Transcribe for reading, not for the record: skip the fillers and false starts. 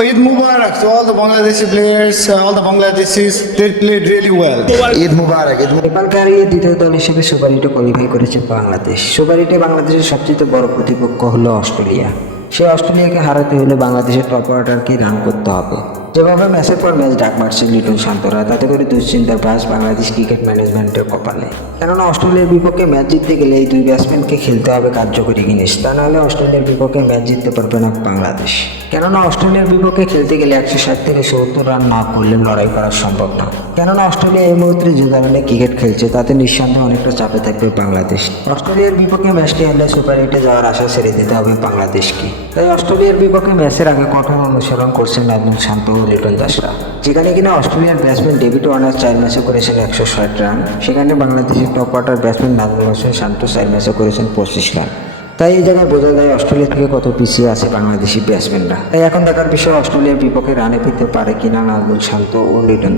Eid Mubarak to all the Bangladeshi players, all the Bangladeshis, they played really well. Eid মুবারক। এবারকার এই দ্বিতীয় দল হিসেবে সুপার এইটে কোয়ালিফাই করেছে বাংলাদেশ। সুপার এইটে বাংলাদেশের সবচেয়ে বড় প্রতিপক্ষ হলো অস্ট্রেলিয়া। সেই অস্ট্রেলিয়াকে হারাতে হলে বাংলাদেশের টপ অর্ডারকে রান করতে হবে। যেভাবে ম্যাচের পর ম্যাচ ডাক মারছে লিটন শান্তরা, তাতে করে দুশ্চিন্তার বাস বাংলাদেশ ক্রিকেট ম্যানেজমেন্টের কপালে। কেননা অস্ট্রেলিয়ার বিপক্ষে ম্যাচ জিততে গেলে এই দুই ব্যাটসম্যানকে খেলতে হবে কার্যকরী জিনিস, তা নাহলে অস্ট্রেলিয়ার বিপক্ষে ম্যাচ জিততে পারবে না বাংলাদেশ। কেননা অস্ট্রেলিয়ার বিপক্ষে খেলতে গেলে 160 থেকে 70 রান না করলে লড়াই করা সম্ভব না। কেননা অস্ট্রেলিয়া এই মুহূর্তে যে ধরনের ক্রিকেট খেলছে তাতে নিঃসন্দেহে অনেকটা চাপে থাকবে বাংলাদেশ। অস্ট্রেলিয়ার বিপক্ষে ম্যাচটি হারলে সুপার এইটে যাওয়ার আশা ছেড়ে দিতে হবে বাংলাদেশকে। তাই অস্ট্রেলিয়ার বিপক্ষে ম্যাচের আগে কঠোর অনুসরণ করছেন নাজমুল শান্ত ও লিটন দাসরা। যেখানে কিনা অস্ট্রেলিয়ার ব্যাটসম্যান ডেভিড ওয়ার্নার 4 ম্যাচে করেছেন 160 রান, সেখানে বাংলাদেশের top order batsman Najmul Hossain Shanto 4 ম্যাচে করেছেন 25 রান। তাই এই জায়গায় বোঝা যায় অস্ট্রেলিয়া থেকে কত পিছিয়ে আছে বাংলাদেশি ব্যাটসম্যানরা। তাই এখন দেখার বিষয় অস্ট্রেলিয়ার বিপক্ষে রানে ফিরতে পারে কিনা নাজমুল শান্ত ও লিটন।